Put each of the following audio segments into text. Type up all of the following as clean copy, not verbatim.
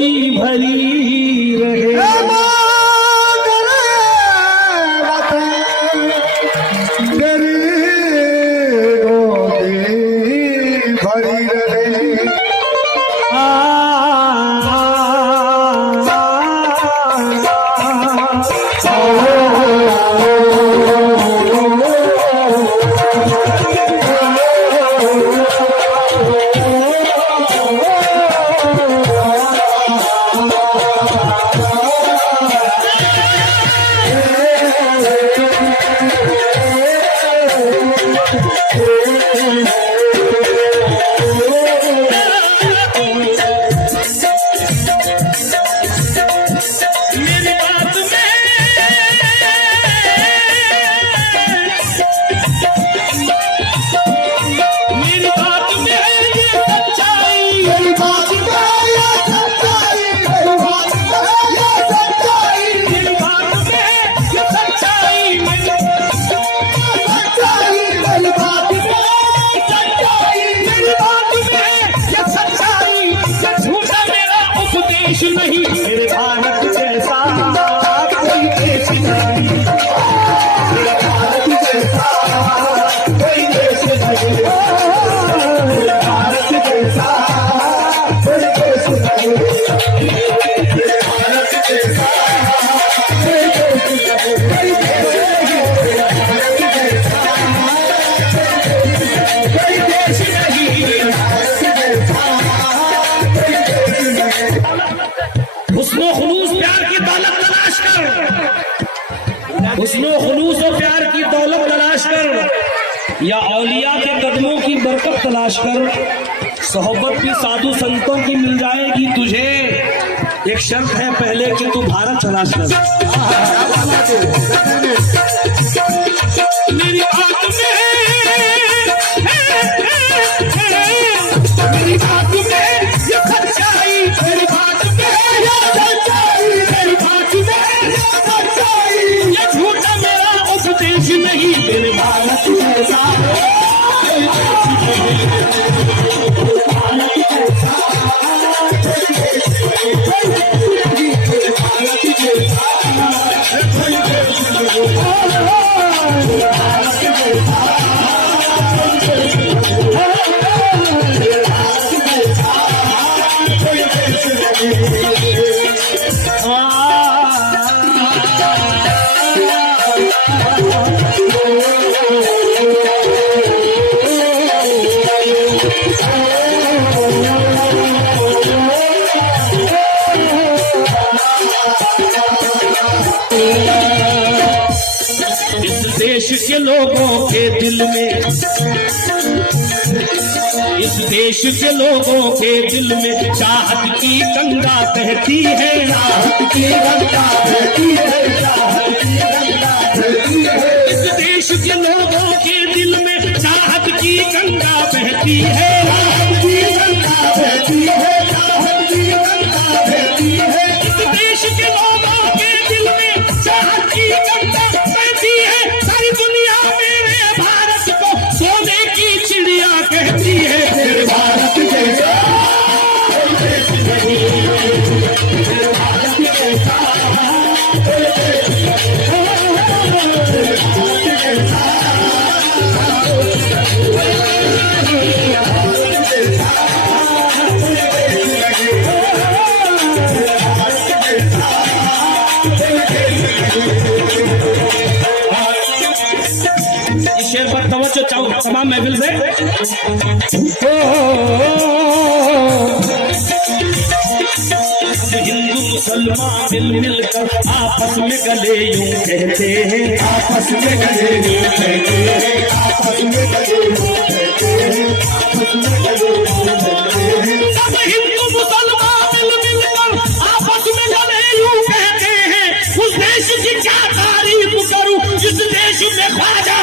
ज्योति भरी रहे। नहीं मेरे भारत जैसा कोई देश नहीं, मेरे भारत जैसा कोई देश नहीं, मेरे भारत जैसा कोई देश नहीं, मेरे भारत जैसा कोई देश नहीं, कोई देश नहीं, मेरे भारत जैसा कोई देश नहीं, मेरे भारत जैसा कोई देश नहीं। हुस्नो खुलूस प्यार की दौलत तलाश कर, हुस्नो खुलूस और प्यार की दौलत तलाश कर, या औलिया के कदमों की बरकत तलाश कर, सोहबत भी साधु संतों की मिल जाएगी तुझे। एक शर्त है पहले कि तू भारत तलाश कर। मेरी बात में मेरी बात में ये सच्चाई, मेरी बात में ये सच्चाई, मेरी बात में ये सच्चाई, ये झूठा मेरा उपदेश नहीं, मेरे भारत जैसा कोई देश नहीं, भारत जैसा कोई देश नहीं, कोई देश नहीं, मेरे भारत जैसा कोई देश नहीं, भारत जैसा कोई देश नहीं। इस देश के लोगों के दिल में, इस देश के लोगों के दिल में चाहत की गंगा बहती है, चाहत की गंगा बहती है, चाहत की गंगा बहती है। इस देश के लोगों के दिल में चाहत की गंगा बहती है, चाहत की गंगा बहती है, चाहत की गंगा बहती है। इस देश के लोगों के दिल में चाहत की गंगा बहती है। सारी दुनिया मेरे भारत को सोने की चिड़िया कहती है, मेरे भारत जैसा कोई देश नहीं, मेरे भारत जैसा कोई देश नहीं, मेरे भारत जैसा शेर पर तवज्जो चाहूँ तमाम महफिल से। हिंदू मुसलमान मिल मिलकर आपस में गले यूं कहते हैं, आपस में गले यूं कहते हैं, आपस में गले यूं कहते हैं, आपस में गले यूं कहते हैं। सब हिंदू मुसलमान मिल मिलकर आपस में गले यूं कहते हैं। उस देश की क्या तारीफ करूं जिस देश में ख्वाजा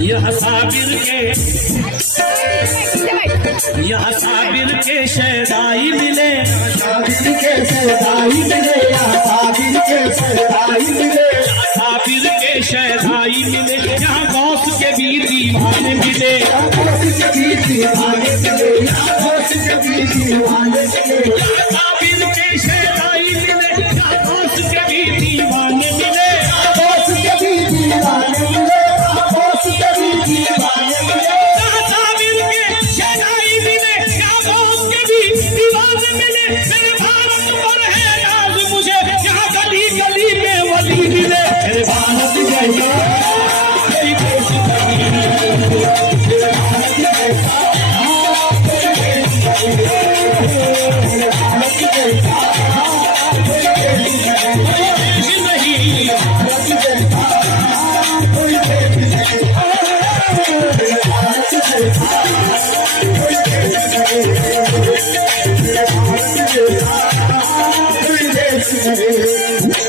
यह साबिर के शहदाई मिले, साबिर के शहदाई मिले, साबिर के शहदाई मिले, साबिर के शहदाई मिले, यहाँ गौस के भी दीवाने मिले, गौस के भी दीवाने मिले, गौस के भी दीवाने मिले, साबिर के शहदाई मिले, यहाँ गौस के भी दीवाने मिले, गौस के भी दीवाने मिले, गौस के भी दीवाने मिले, साबिर के शहदाई मिले, यहाँ गौस के भी दीवाने मिले। मेरे भारत पर है नाज मुझे, यहाँ गली गली में वली मिले, मेरे भारत जैसा कोई देश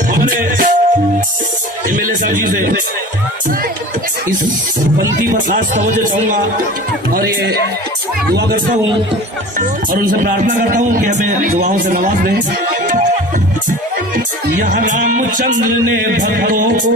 हमने एमएलए साहब जी से इस पंक्ति पर खास तवज्जो चाहूंगा और ये दुआ करता हूँ और उनसे प्रार्थना करता हूँ कि हमें दुआओं से नवाज दें। यह रामचंद्र ने भक्तों को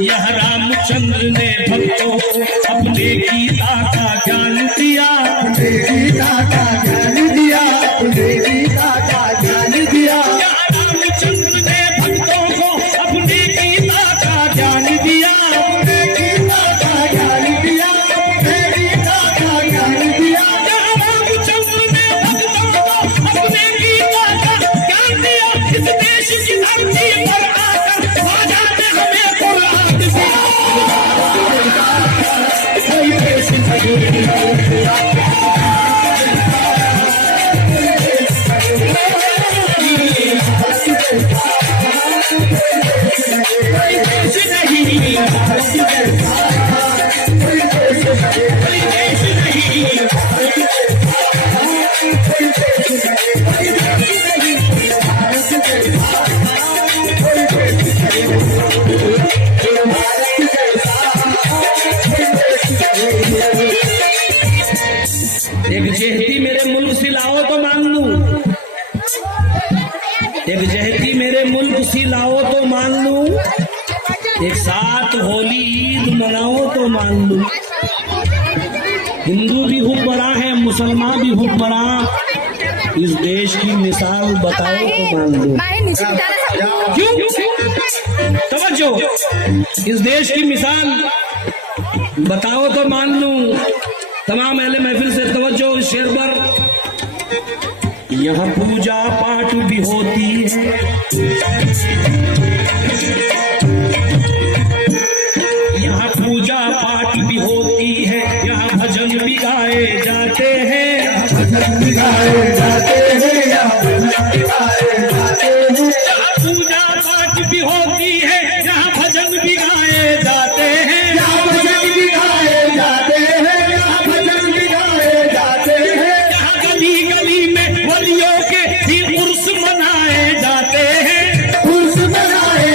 यह रामचंद्र ने भक्तों को अपने गीता का ज्ञान दिया, अपने गीता का ज्ञान दिया, अपने गीता का ज्ञान दिया, यह रामचंद्र ने भक्तों को अपने गीता का ज्ञान दिया, अपने गीता का ज्ञान दिया, अपने गीता का ज्ञान दिया, यह रामचंद्र ने भक्तों को अपने गीता का ज्ञान दिया। इस देश की धरती पर आकर ख्वाजा ने हमें कुरान दिया। कोई देश नहीं, एक जहती मेरे मुल्क से लाओ तो मान लूं, एक जहती मेरे मुल्क से लाओ तो मान लूं, एक साथ होली ईद मनाओ तो मान लूं। हिंदू भी हुक्मरां है, मुसलमान भी हुक्मरां, इस देश की मिसाल बताओ तो मान लूं। क्यों? तवज्जो, इस देश की मिसाल बताओ तो मान लूं। तमाम अहले महफिल से तवज्जो इस शेर पर। यहाँ पूजा पाठ भी होती है, यहाँ पूजा पाठ भी होती है, यहाँ भजन भी गाए जाते हैं, भजन भी गाए जाते हैं, भजन भी गाए जाते हैं, यहाँ पूजा पाठ भी होती है, यहाँ भजन भी गाए जाते हैं, यहाँ भजन भी गाए जाते हैं, यहाँ भजन भी गाए जाते हैं, यहाँ गली गली में वलियों के भी उर्स मनाए जाते हैं, उर्स मनाए